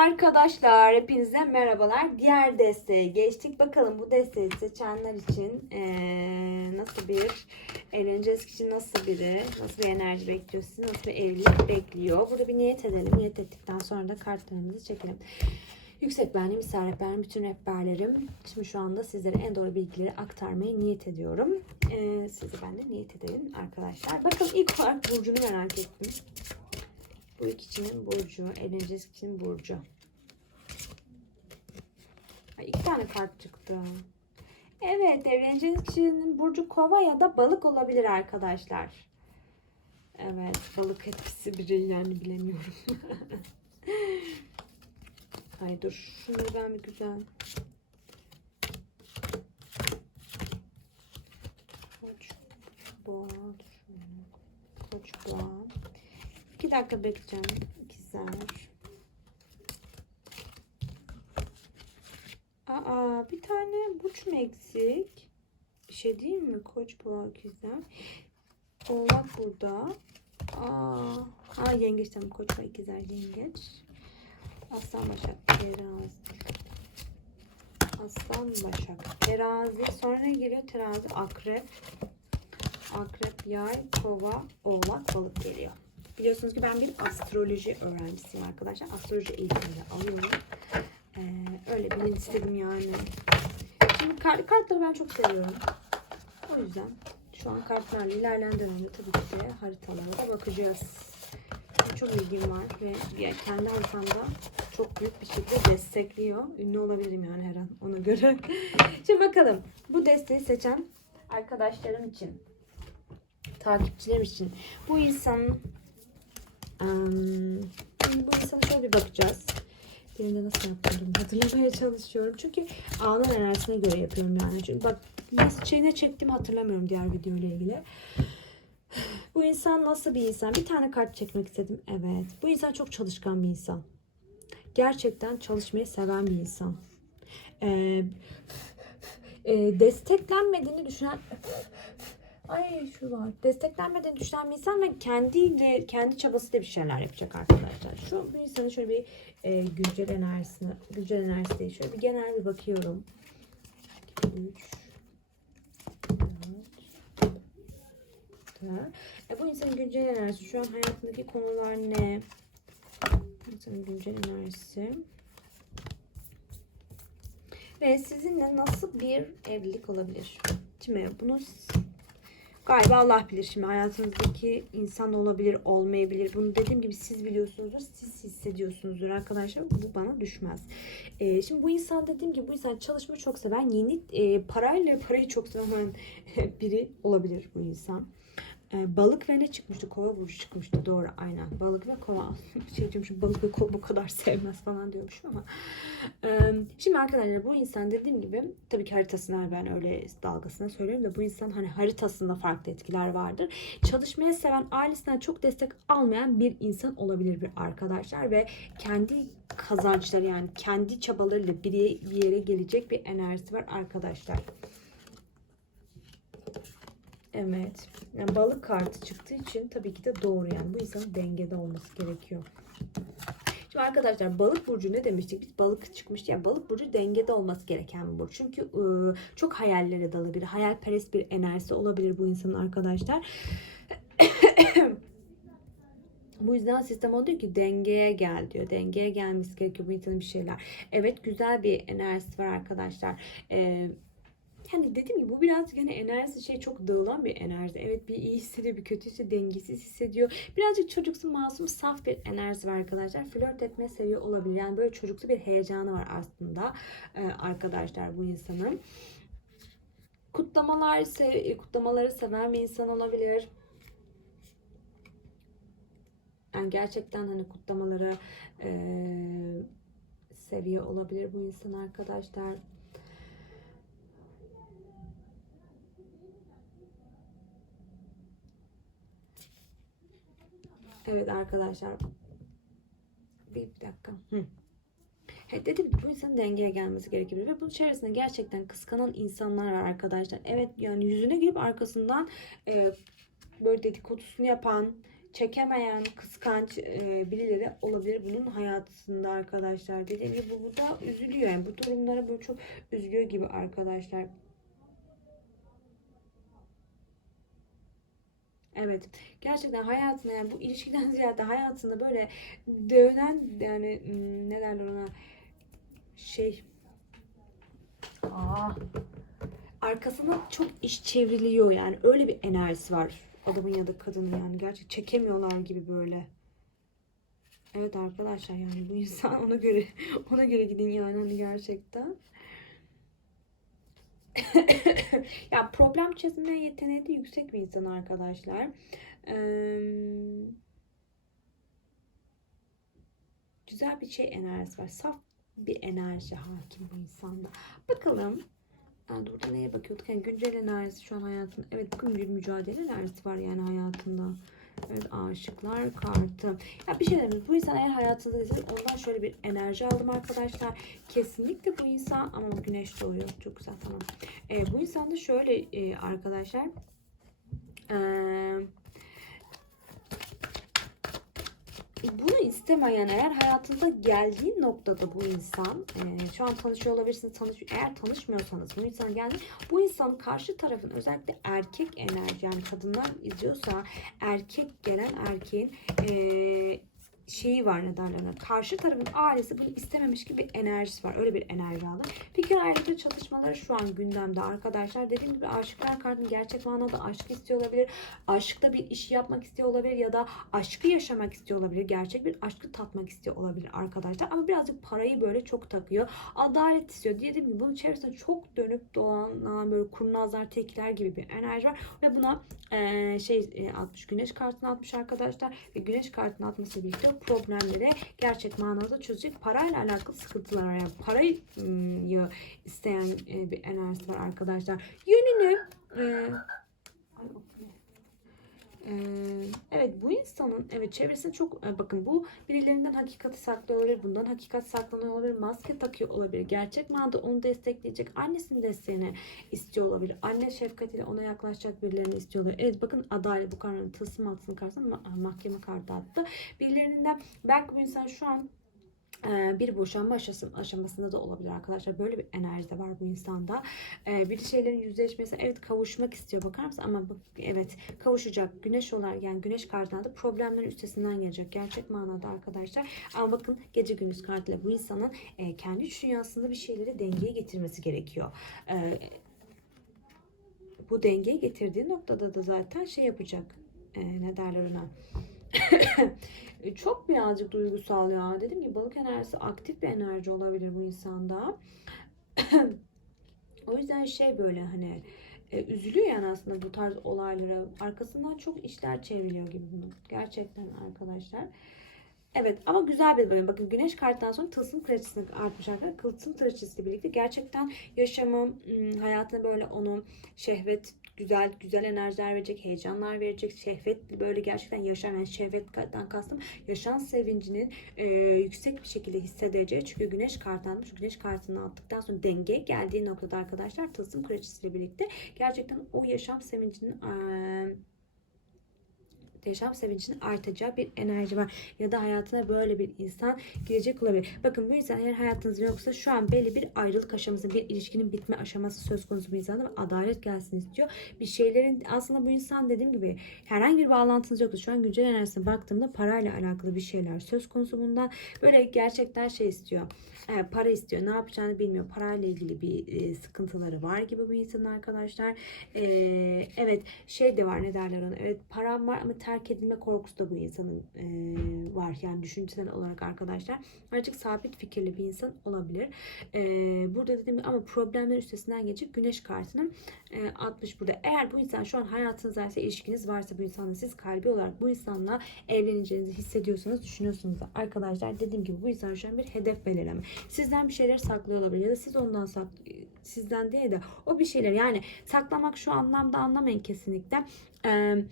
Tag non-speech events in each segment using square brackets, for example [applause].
Arkadaşlar hepinize merhabalar. Diğer desteğe geçtik. Bakalım bu desteği seçenler için eee, nasıl bir eğleneceğiz kişi nasıl biri, nasıl bir enerji bekliyor sizi, nasıl bir evlilik bekliyor. Burada bir niyet edelim. Niyet ettikten sonra da kartlarımızı çekelim. Yüksek benliğim, misal rehberim, bütün rehberlerim. Şimdi şu anda sizlere en doğru bilgileri aktarmayı niyet ediyorum. Eee siz de ben de niyet edelim arkadaşlar. Bakalım ilk olarak Burcu'nu merak ettim. Bu iki kişinin burcu, eğleneceğiz kişinin burcu. Ay, iki tane kart çıktı. Evet, evleneceğiniz kişinin burcu kova ya da balık olabilir arkadaşlar. Evet, balık etkisi biri yani bilemiyorum. [laughs] Ay dur, şunları ben bir güzel. Boğa, dur şöyle. Koç, boğa. İki dakika bekleyeceğim. İkizler. Aa bir tane burç mu eksik? Bir şey değil mi? Koç boğa ikizler. Oğlak burada. Aa, aa yengeç tamam koç boğa ikizler yengeç. Aslan başak terazi. Aslan başak terazi. Sonra geliyor? Terazi akrep. Akrep yay kova oğlak balık geliyor. Biliyorsunuz ki ben bir astroloji öğrencisiyim arkadaşlar. Astroloji eğitimini alıyorum. Ee, öyle bilin istedim yani. Şimdi kart, kartları ben çok seviyorum. O yüzden şu an kartlarla ilerleyen dönemde tabii ki de haritalara da bakacağız. Çok ilgim var ve kendi haritamda çok büyük bir şekilde destekliyor. Ünlü olabilirim yani her an ona göre. [laughs] Şimdi bakalım bu desteği seçen arkadaşlarım için, takipçilerim için bu insanın Şimdi bu insana şöyle bir bakacağız. Birinde nasıl yaptım hatırlamaya çalışıyorum. Çünkü anın enerjisine göre yapıyorum yani. Çünkü bak nasıl şeyine çektim hatırlamıyorum diğer video ile ilgili. [sighs] Bu insan nasıl bir insan? Bir tane kart çekmek istedim. Evet. Bu insan çok çalışkan bir insan. Gerçekten çalışmayı seven bir insan. Ee, [sighs] e, desteklenmediğini düşünen Ay şu var. Desteklenmediğini düşünen bir insan ve kendiyle kendi çabasıyla bir şeyler yapacak arkadaşlar. Şu bir insanın şöyle bir e, güncel enerjisine, güncel enerjisi değil. Şöyle bir genel bir bakıyorum. 3 e, bu insanın güncel enerjisi şu an hayatındaki konular ne? İnsanın güncel enerjisi. Ve sizinle nasıl bir evlilik olabilir? Şimdi bunu Galiba Allah bilir şimdi hayatınızdaki insan olabilir, olmayabilir. Bunu dediğim gibi siz biliyorsunuzdur, siz hissediyorsunuzdur arkadaşlar. Bu bana düşmez. Ee, şimdi bu insan dediğim gibi bu insan çalışmayı çok seven, yeni e, parayla parayı çok seven [laughs] biri olabilir bu insan. Ee, balık ve ne çıkmıştı? Kova burcu çıkmıştı. Doğru aynen. Balık ve kova. [laughs] şey diyormuşum balık ve kova bu kadar [laughs] sevmez falan diyormuşum ama. Ee, şimdi arkadaşlar bu insan dediğim gibi tabii ki haritasına ben öyle dalgasına söylüyorum da bu insan hani haritasında farklı etkiler vardır. Çalışmaya seven ailesinden çok destek almayan bir insan olabilir bir arkadaşlar ve kendi kazançları yani kendi çabalarıyla bir yere gelecek bir enerjisi var arkadaşlar. Evet. Yani balık kartı çıktığı için tabii ki de doğru yani. Bu insanın dengede olması gerekiyor. Şimdi arkadaşlar balık burcu ne demiştik? Biz balık çıkmıştı ya. balık burcu dengede olması gereken bir burcu. Çünkü ıı, çok hayallere dalabilir. Hayalperest bir enerjisi olabilir bu insanın arkadaşlar. [coughs] Bu yüzden sistem o ki dengeye gel diyor. Dengeye gelmesi gerekiyor bu insanın bir şeyler. Evet güzel bir enerjisi var arkadaşlar. Ee, yani dediğim gibi bu biraz yani enerjisi şey çok dağılan bir enerji. Evet bir iyi hissediyor bir kötü hissediyor dengesiz hissediyor. Birazcık çocuksu masum saf bir enerjisi var arkadaşlar. Flört etme seviyor olabilir. Yani böyle çocuksu bir heyecanı var aslında ee, arkadaşlar bu insanın. Kutlamalar ise kutlamaları seven bir insan olabilir. Yani gerçekten hani kutlamaları e, seviyor olabilir bu insan arkadaşlar. Evet arkadaşlar. Bir, bir dakika. Hı. Evet bu insanın dengeye gelmesi gerekiyor. Ve bunun içerisinde gerçekten kıskanan insanlar var arkadaşlar. Evet yani yüzüne girip arkasından e, böyle dedikodusunu yapan, çekemeyen, kıskanç e, birileri olabilir bunun hayatında arkadaşlar. Dediğim gibi bu, bu da üzülüyor. Yani bu durumlara böyle çok üzülüyor gibi arkadaşlar. Evet. Gerçekten hayatında yani bu ilişkiden [laughs] ziyade hayatında böyle dönen yani ne derler ona şey Aa, arkasına çok iş çevriliyor yani öyle bir enerjisi var adamın ya da kadının yani gerçek çekemiyorlar gibi böyle. Evet arkadaşlar yani bu insan [laughs] ona göre ona göre gidin yani hani gerçekten. [laughs] ya problem çözme yeteneği de yüksek bir insan arkadaşlar. Ee, güzel bir şey enerjisi var. Saf bir enerji hakim bu insanda. Bakalım. Yani burada neye bakıyorduk? Yani güncel enerjisi şu an hayatında. Evet bakın bir mücadele enerjisi var yani hayatında. Evet aşıklar kartı. Ya bir şey demiş. Bu insan eğer hayatınızdaysa ondan şöyle bir enerji aldım arkadaşlar. Kesinlikle bu insan ama güneş doğuyor. Çok güzel tamam. Ee, bu insan da şöyle e, arkadaşlar. Eee bunu istemeyen eğer hayatınıza geldiği noktada bu insan e, şu an tanışıyor olabilirsiniz tanış eğer tanışmıyorsanız bu insan geldi bu insan karşı tarafın özellikle erkek enerji yani kadınlar izliyorsa erkek gelen erkeğin e, şeyi var ne derler ona. Karşı tarafın ailesi bunu istememiş gibi enerjisi var. Öyle bir enerji aldı. Fikir ayrılığı çatışmaları şu an gündemde arkadaşlar. Dediğim gibi aşıklar kartının gerçek manada aşk istiyor olabilir. Aşkta bir iş yapmak istiyor olabilir ya da aşkı yaşamak istiyor olabilir. Gerçek bir aşkı tatmak istiyor olabilir arkadaşlar. Ama birazcık parayı böyle çok takıyor. Adalet istiyor. Dediğim gibi bunun içerisinde çok dönüp dolanan böyle kurnazlar, tekler gibi bir enerji var. Ve buna e, şey e, atmış. Güneş kartını atmış arkadaşlar. Ve güneş kartını atması birlikte problemleri gerçek manada çözecek parayla alakalı sıkıntılar. Yani parayı isteyen e, bir enerjisi var arkadaşlar. Yönünü e, evet bu insanın evet çevresinde çok e, bakın bu birilerinden hakikati saklıyor olabilir. Bundan hakikat saklanıyor olabilir. Maske takıyor olabilir. Gerçek manada onu destekleyecek annesinin desteğini istiyor olabilir. Anne şefkatiyle ona yaklaşacak birilerini istiyor olabilir. Evet bakın adalet bu kararın tılsım altını karşısında mahkeme kartı attı. Birilerinden belki bu insan şu an bir boşanma aşamasında da olabilir arkadaşlar. Böyle bir enerji de var bu insanda. Bir şeylerin yüzleşmesi evet kavuşmak istiyor bakar mısın? Ama evet kavuşacak. Güneş olarak yani güneş kartına da problemlerin üstesinden gelecek. Gerçek manada arkadaşlar. Ama bakın gece gündüz kartıyla bu insanın kendi dünyasında bir şeyleri dengeye getirmesi gerekiyor. Bu dengeyi getirdiği noktada da zaten şey yapacak. Ne derler ona? [laughs] E, çok birazcık duygusal ya. Dedim ki balık enerjisi aktif bir enerji olabilir bu insanda. [coughs] o yüzden şey böyle hani e, üzülüyor yani aslında bu tarz olaylara. Arkasından çok işler çevriliyor gibi bunu. Gerçekten arkadaşlar. Evet ama güzel bir bölüm. Bakın güneş kartından sonra tılsım kraliçesine artmış arkadaşlar. Tılsım kraliçesiyle birlikte gerçekten yaşamı, hayatına böyle onun şehvet, güzel güzel enerjiler verecek, heyecanlar verecek, şehvet böyle gerçekten yaşam yani şehvetten kastım yaşam sevincinin e, yüksek bir şekilde hissedeceği. Çünkü güneş kartından şu güneş kartını attıktan sonra denge geldiği noktada arkadaşlar tılsım kraliçesiyle birlikte gerçekten o yaşam sevincinin e, yaşam sevincinin artacağı bir enerji var. Ya da hayatına böyle bir insan girecek olabilir. Bakın bu insan eğer hayatınızda yoksa şu an belli bir ayrılık aşaması, bir ilişkinin bitme aşaması söz konusu bir insanda adalet gelsin istiyor. Bir şeylerin aslında bu insan dediğim gibi herhangi bir bağlantınız yoktu. Şu an güncel enerjisine baktığımda parayla alakalı bir şeyler söz konusu bundan. Böyle gerçekten şey istiyor. E, para istiyor. Ne yapacağını bilmiyor. Parayla ilgili bir e, sıkıntıları var gibi bu insanın arkadaşlar. E, evet şey de var ne derler ona. Evet param var ama terk edilme korkusu da bu insanın e, var. Yani düşünsel olarak arkadaşlar. Artık sabit fikirli bir insan olabilir. E, burada dediğim gibi ama problemler üstesinden geçip güneş kartını e, atmış burada. Eğer bu insan şu an hayatınızda ise ilişkiniz varsa bu insanla siz kalbi olarak bu insanla evleneceğinizi hissediyorsanız düşünüyorsunuz da arkadaşlar dediğim gibi bu insan şu an bir hedef belirleme. Sizden bir şeyler saklıyor olabilir ya da siz ondan sak sizden değil de o bir şeyler yani saklamak şu anlamda anlamayın kesinlikle. Eee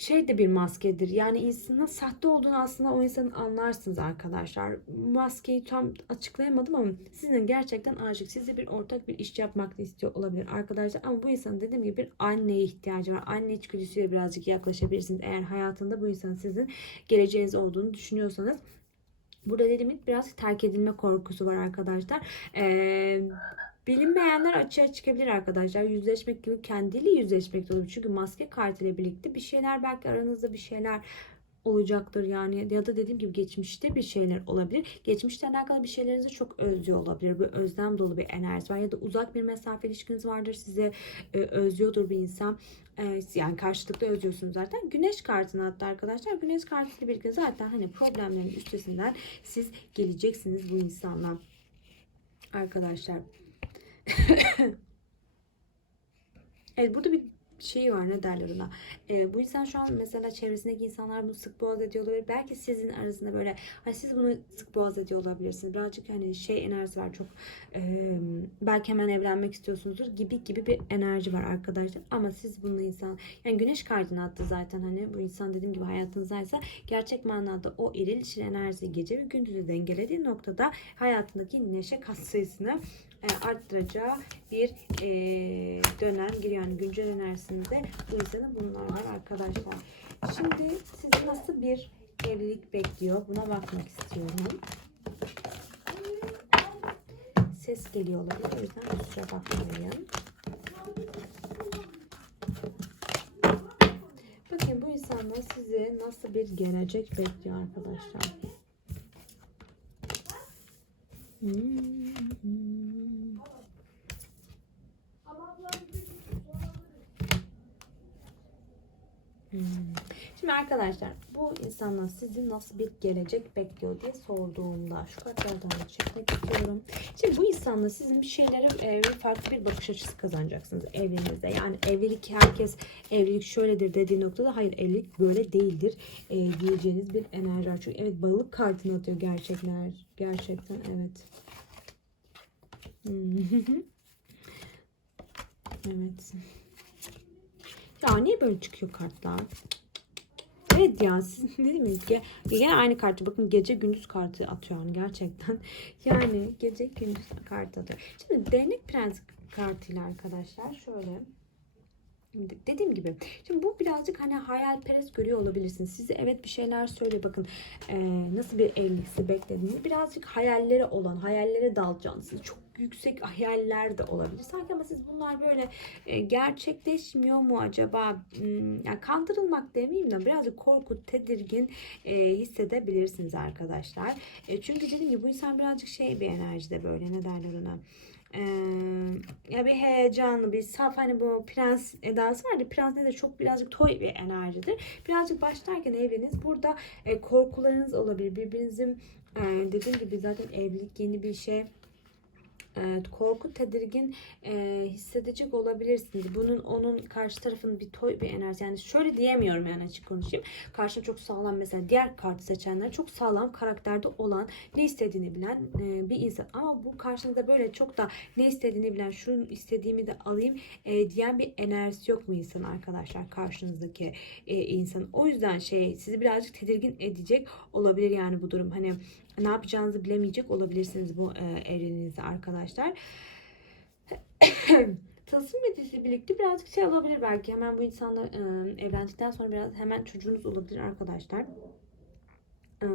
şey de bir maskedir. Yani insanın sahte olduğunu aslında o insanın anlarsınız arkadaşlar. Maskeyi tam açıklayamadım ama sizin gerçekten aşık. Sizle bir ortak bir iş yapmak da istiyor olabilir arkadaşlar. Ama bu insanın dediğim gibi bir anneye ihtiyacı var. Anne içgüdüsüyle birazcık yaklaşabilirsiniz. Eğer hayatında bu insan sizin geleceğiniz olduğunu düşünüyorsanız. Burada dediğim gibi biraz terk edilme korkusu var arkadaşlar. Ee, bilinmeyenler açığa çıkabilir arkadaşlar. Yüzleşmek gibi kendiyle yüzleşmek olabilir. Çünkü maske kartıyla birlikte bir şeyler belki aranızda bir şeyler olacaktır yani ya da dediğim gibi geçmişte bir şeyler olabilir. Geçmişte alakalı bir şeylerinizi çok özlüyor olabilir. Bu özlem dolu bir enerji var ya da uzak bir mesafe ilişkiniz vardır. Size e, özlüyordur bir insan. E, yani karşılıklı özlüyorsunuz zaten. Güneş kartını attı arkadaşlar. Güneş kartıyla birlikte zaten hani problemlerin üstesinden siz geleceksiniz bu insanla. Arkadaşlar. [laughs] evet burada bir şeyi var ne derler ona. Ee, bu insan şu an mesela çevresindeki insanlar bunu sık boğaz ediyor olabilir. Belki sizin arasında böyle hani siz bunu sık boğaz ediyor olabilirsiniz. Birazcık hani şey enerjisi var çok e, belki hemen evlenmek istiyorsunuzdur gibi gibi bir enerji var arkadaşlar. Ama siz bununla insan yani güneş kartını attı zaten hani bu insan dediğim gibi hayatınızdaysa gerçek manada o eril dişil enerjiyi gece ve gündüzü dengelediği noktada hayatındaki neşe kat sayısını e, arttıracağı bir e, dönem giriyor. Yani güncel enerjisinde bu yüzden bunlar var arkadaşlar. Şimdi sizi nasıl bir evlilik bekliyor? Buna bakmak istiyorum. Ses geliyor olabilir. O yüzden kusura bakmayın. Bakın bu insanlar sizi nasıl bir gelecek bekliyor arkadaşlar. Hmm. Şimdi arkadaşlar bu insanlar sizi nasıl bir gelecek bekliyor diye sorduğumda şu kartlardan da çekmek istiyorum. Şimdi bu insanla sizin bir şeylere e, farklı bir bakış açısı kazanacaksınız evliliğinizde. Yani evlilik herkes evlilik şöyledir dediği noktada hayır evlilik böyle değildir e, diyeceğiniz bir enerji var. Çünkü evet balık kartını atıyor gerçekler. Gerçekten evet. Hmm. [laughs] evet. Ya niye böyle çıkıyor kartlar? Evet ya siz ne demek ki? Yine aynı kartı bakın gece gündüz kartı atıyor yani gerçekten. [laughs] Yani gece gündüz kartı atıyor. Şimdi değnek prens kartıyla arkadaşlar şöyle dediğim gibi şimdi bu birazcık hani hayalperest görüyor olabilirsiniz. Size evet bir şeyler söyle bakın e, nasıl bir evlilikse beklediğinizi birazcık hayalleri olan hayallere dalacağınız çok yüksek hayaller de olabilir. Sanki ama siz bunlar böyle e, gerçekleşmiyor mu acaba? Hmm, yani kandırılmak demeyeyim de birazcık korku, tedirgin e, hissedebilirsiniz arkadaşlar. E, çünkü dediğim gibi bu insan birazcık şey bir enerjide böyle ne derler ona ee, ya bir heyecanlı bir saf hani bu prens edası vardı. Prens ne de çok birazcık toy bir enerjidir. Birazcık başlarken evleniz. Burada e, korkularınız olabilir. Birbirinizin e, dediğim gibi zaten evlilik yeni bir şey Evet, korku, tedirgin e, hissedecek olabilirsiniz. Bunun onun karşı tarafın bir toy bir enerji. Yani şöyle diyemiyorum yani açık konuşayım. Karşıda çok sağlam mesela diğer kart seçenler çok sağlam karakterde olan ne istediğini bilen e, bir insan. Ama bu karşınızda böyle çok da ne istediğini bilen şunu istediğimi de alayım e, diyen bir enerjisi yok mu insan arkadaşlar karşınızdaki e, insan. O yüzden şey sizi birazcık tedirgin edecek olabilir yani bu durum. Hani ne yapacağınızı bilemeyecek olabilirsiniz bu e, evliliğinizde arkadaşlar. [coughs] Tılsım yedisi birlikte birazcık şey olabilir belki. Hemen bu insanla e, evlendikten sonra biraz hemen çocuğunuz olabilir arkadaşlar. E,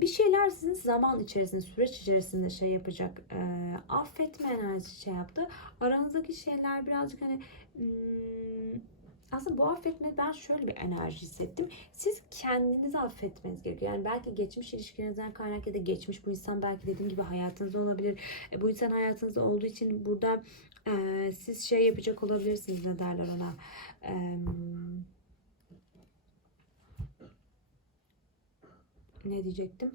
bir şeyler sizin zaman içerisinde, süreç içerisinde şey yapacak. E, affetme enerjisi şey yaptı. Aranızdaki şeyler birazcık hani... Hmm, aslında bu affetme ben şöyle bir enerji hissettim. Siz kendinizi affetmeniz gerekiyor. Yani belki geçmiş ilişkinizden kaynak ya da geçmiş bu insan belki dediğim gibi hayatınızda olabilir. E, bu insan hayatınızda olduğu için burada e, siz şey yapacak olabilirsiniz ne derler ona. E, ne diyecektim?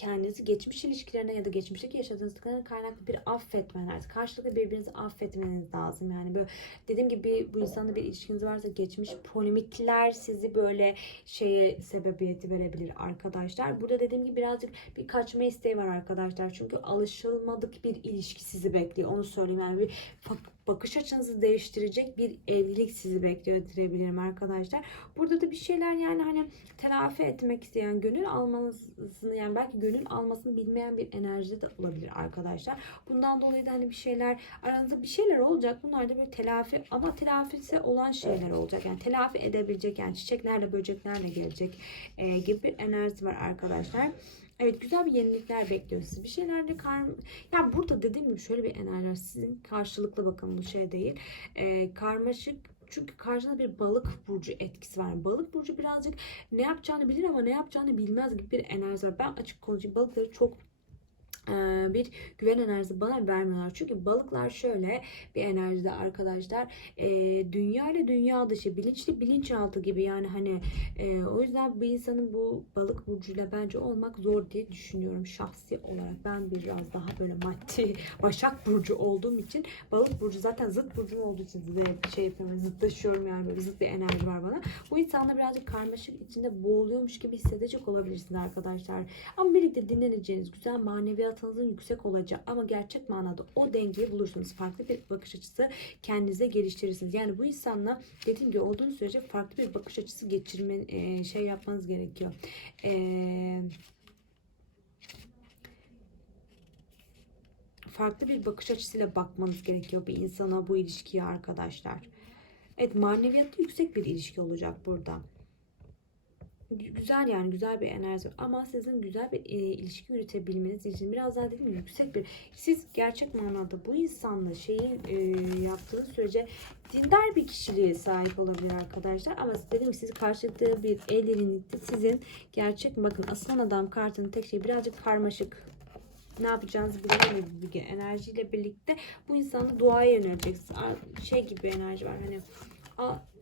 Kendinizi geçmiş ilişkilerine ya da geçmişteki yaşadığınızdan kaynaklı bir affetmen artık. Karşılıklı birbirinizi affetmeniz lazım. Yani böyle dediğim gibi bu insanla bir ilişkiniz varsa geçmiş polemikler sizi böyle şeye sebebiyeti verebilir arkadaşlar. Burada dediğim gibi birazcık bir kaçma isteği var arkadaşlar. Çünkü alışılmadık bir ilişki sizi bekliyor. Onu söyleyeyim. Yani bir bakış açınızı değiştirecek bir evlilik sizi bekliyor diyebilirim arkadaşlar. Burada da bir şeyler yani hani telafi etmek isteyen gönül almasını yani belki gönül almasını bilmeyen bir enerjide de olabilir arkadaşlar. Bundan dolayı da hani bir şeyler aranızda bir şeyler olacak. Bunlar da böyle telafi ama telafisi olan şeyler olacak. Yani telafi edebilecek yani çiçeklerle böceklerle gelecek e, gibi bir enerji var arkadaşlar. Evet güzel bir yenilikler bekliyor sizi. Bir şeylerde kar... Ya burada dediğim gibi şöyle bir enerji. Sizin karşılıklı bakın bu şey değil. Ee, karmaşık çünkü karşında bir balık burcu etkisi var. Balık burcu birazcık ne yapacağını bilir ama ne yapacağını bilmez gibi bir enerji var. Ben açık konuşayım balıkları çok bir güven enerjisi bana vermiyorlar. Çünkü balıklar şöyle bir enerjide arkadaşlar e, dünya ile dünya dışı bilinçli bilinçaltı gibi yani hani e, o yüzden bir insanın bu balık burcuyla bence olmak zor diye düşünüyorum şahsi olarak. Ben biraz daha böyle maddi başak burcu olduğum için balık burcu zaten zıt burcum olduğu için size şey yapıyorum zıtlaşıyorum yani böyle zıt bir enerji var bana. Bu insanla birazcık karmaşık içinde boğuluyormuş gibi hissedecek olabilirsiniz arkadaşlar. Ama birlikte dinleneceğiniz güzel maneviyatınızın yüksek olacağı ama gerçek manada o dengeyi bulursunuz. Farklı bir bakış açısı kendinize geliştirirsiniz. Yani bu insanla dediğim gibi olduğunuz sürece farklı bir bakış açısı geçirme e, şey yapmanız gerekiyor. Eee farklı bir bakış açısıyla bakmanız gerekiyor bir insana bu ilişkiye arkadaşlar. Evet maneviyatı yüksek bir ilişki olacak burada. Güzel yani güzel bir enerji ama sizin güzel bir e, ilişki yürütebilmeniz için biraz daha dedim yüksek bir siz gerçek manada bu insanla şeyi e, yaptığınız sürece dindar bir kişiliğe sahip olabilir arkadaşlar. Ama gibi sizi karşılıklı bir el derinlikte sizin gerçek bakın aslan adam kartının tek şeyi birazcık karmaşık. Ne yapacağınızı bilemediğiniz bir enerjiyle birlikte bu insanı duaya yöneleceksiniz. Şey gibi enerji var hani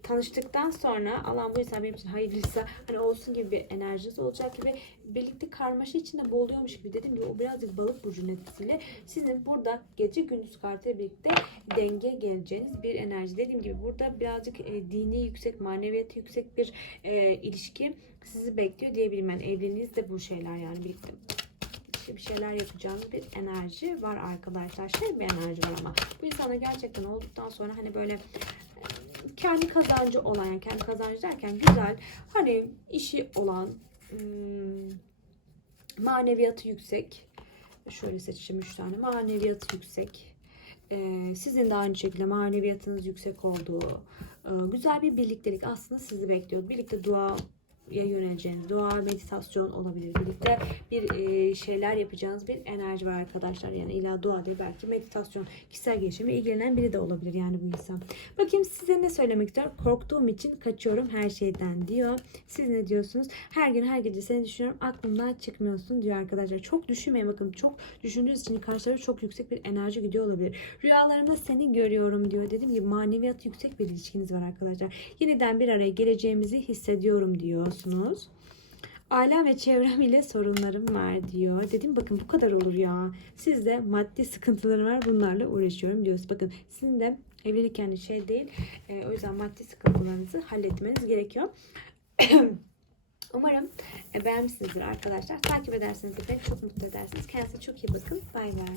tanıştıktan sonra Allah'ım bu insan benim için hayırlıysa hani olsun gibi bir enerjiniz olacak gibi birlikte karmaşa içinde boğuluyormuş gibi dediğim gibi o birazcık balık burcunun etkisiyle sizin burada gece gündüz kartıyla birlikte denge geleceğiniz bir enerji. Dediğim gibi burada birazcık e, dini yüksek, maneviyatı yüksek bir e, ilişki sizi bekliyor diyebilirim. Yani evliliğiniz de bu şeyler yani birlikte bir şeyler yapacağınız bir enerji var arkadaşlar. Şey bir enerji var ama bu insana gerçekten olduktan sonra hani böyle kendi kazancı olan yani kendi kazancı derken güzel hani işi olan hmm, maneviyatı yüksek. Şöyle seçeceğim 3 tane. Maneviyatı yüksek. Ee, sizin de aynı şekilde maneviyatınız yüksek olduğu e, güzel bir birliktelik aslında sizi bekliyor. Birlikte dua ya yöneleceğiniz dua meditasyon olabilir. Birlikte bir e, şeyler yapacağınız bir enerji var arkadaşlar. Yani illa dua değil belki meditasyon, kişisel gelişimle ilgilenen biri de olabilir yani bu insan. Bakayım size ne söylemek istiyorum. Korktuğum için kaçıyorum her şeyden diyor. Siz ne diyorsunuz? Her gün her gece seni düşünüyorum. Aklımdan çıkmıyorsun diyor arkadaşlar. Çok düşünmeyin bakın. Çok düşündüğünüz için karşılara çok yüksek bir enerji gidiyor olabilir. Rüyalarımda seni görüyorum diyor. Dediğim gibi maneviyat yüksek bir ilişkiniz var arkadaşlar. Yeniden bir araya geleceğimizi hissediyorum diyorsunuz. Ailem ve çevrem ile sorunlarım var diyor. Dedim bakın bu kadar olur ya. Sizde maddi sıkıntılarım var bunlarla uğraşıyorum diyoruz. Bakın sizin de evlilik yani şey değil. E, o yüzden maddi sıkıntılarınızı halletmeniz gerekiyor. [clears throat] Umarım e, beğenmişsinizdir arkadaşlar. Takip ederseniz de çok mutlu edersiniz. Kendinize çok iyi bakın. Bay bay.